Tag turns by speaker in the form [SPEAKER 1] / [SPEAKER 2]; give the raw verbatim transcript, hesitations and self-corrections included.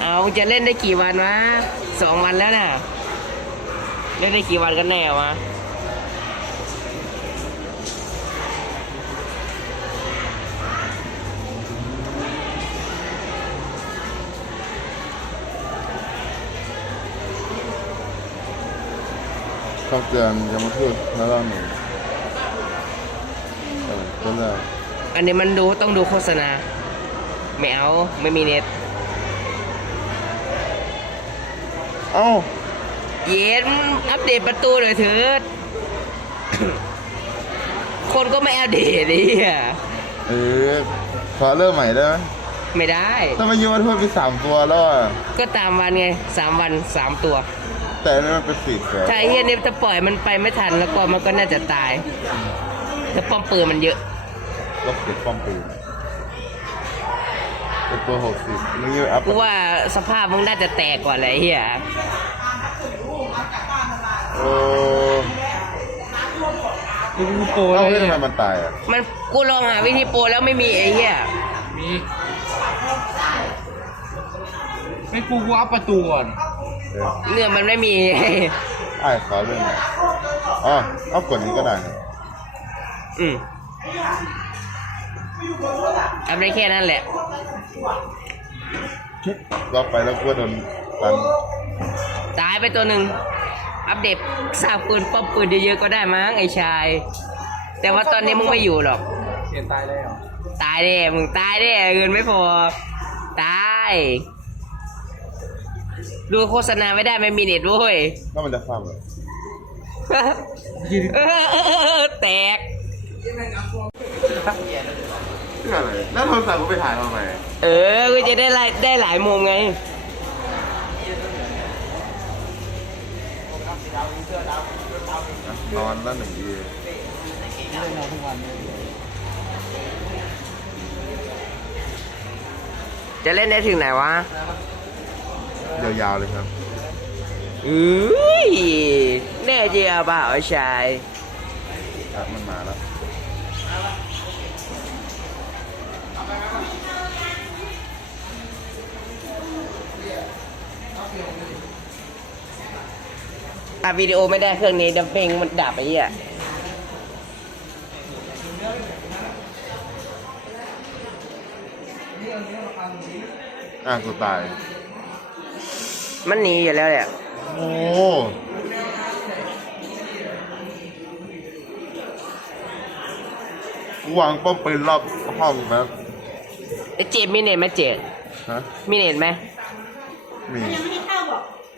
[SPEAKER 1] เอาจะเล่นได้กี่วันวะสองวันแล้วน่ะเล่นได้กี่วันกันแน่วะ
[SPEAKER 2] คำเตือนอย่ามาพูดนะเล่าหนูเออก็ได้
[SPEAKER 1] อันนี้มันดูต้องดูโฆษณาไม่เอาไม่มีเน็ต
[SPEAKER 2] เอ้า
[SPEAKER 1] เย็นอัปเดตประตูหน่อยเถิด คนก็ไม่อัปเดตดิอ่ะ
[SPEAKER 2] เออขอเริ่มใหม่ได้ไหม
[SPEAKER 1] ไม่ได้
[SPEAKER 2] ถ้ามายืมมาพูดไปสามตัวแล้วอ่ะ
[SPEAKER 1] ก็ตามวันไงสามวันสามตัว
[SPEAKER 2] แต่อันนี่มันเป็นสิบแล้ว
[SPEAKER 1] ถ้าไอ้เฮียนี่จะปล่อยมันไปไม่ทันแล้วก็มันก็น่าจะตายแต่ป้อมปืนมันเยอะ
[SPEAKER 2] ลบสิบป้อมปืนเป็นตัวหกสิบมึงยืมอัพ
[SPEAKER 1] กูว่าสภาพมึงน่าจะแตกกว่าอะไรเฮีย
[SPEAKER 2] โอ้
[SPEAKER 3] กูโปร
[SPEAKER 2] เอ้า
[SPEAKER 3] เล
[SPEAKER 2] เฮ้ย
[SPEAKER 3] ย
[SPEAKER 2] ทำไมมันตายอ่ะ
[SPEAKER 1] มันกูลองหาวิธีโปรแล้วไม่มีไอ้เฮีย
[SPEAKER 3] มีไม่กูกูอัพประตูก่อน
[SPEAKER 2] เออ
[SPEAKER 1] เนื้อมันไม่มี
[SPEAKER 2] ไอ้ขอเรื่องหน่อยอ๋อเอากดนี้ก็ได้นะ
[SPEAKER 1] อืมทำได้แค่นั้นแหละ
[SPEAKER 2] รอบไปแล้วก็โดนตัน
[SPEAKER 1] ตายไปตัวหนึ่งอัปเดตสร้างปืนป้อมปืนเยอะๆก็ได้มั้งไอ้ชาย แต่ว่าตอนนี้มึงไม่อยู่หรอก
[SPEAKER 3] เขียนตายแล้ว
[SPEAKER 1] ตายแน่มึงตายแน่เงินไม่พอ ตาย ดูโฆษณาไม่ได้ไม่มีเน็ตเว้ย
[SPEAKER 2] แล้วมันจะฟ้าเหรอ
[SPEAKER 1] เออเออเออแตก
[SPEAKER 2] เพื่ออะไรแล้วโทรศัพท์กูไปถ่ายทำไม
[SPEAKER 1] เออก็จะได้ไล่ได้หลายมุมไง
[SPEAKER 2] นอนแล้วหนึ่งที
[SPEAKER 1] จะเล่นได้ถึงไหนวะ
[SPEAKER 2] ยาวๆเลยครับ
[SPEAKER 1] อุ้ยแน่จริงเปล่าไอ้ชาย
[SPEAKER 2] อ่ะมันมาแล้ว
[SPEAKER 1] อ่ะวิดีโอไม่ได้เครื่องนี้ดับเพลงมันดับไปเหี้ย
[SPEAKER 2] อ่ะกูตาย
[SPEAKER 1] มันหนีอยู่แล้วแหละ
[SPEAKER 2] โอ้กูวางป้อมปืนรอบห้องนะ
[SPEAKER 1] ไอ้เจมมีเน็ตไหมเจม
[SPEAKER 2] ฮะ
[SPEAKER 1] มีเน็ตไหม
[SPEAKER 2] มี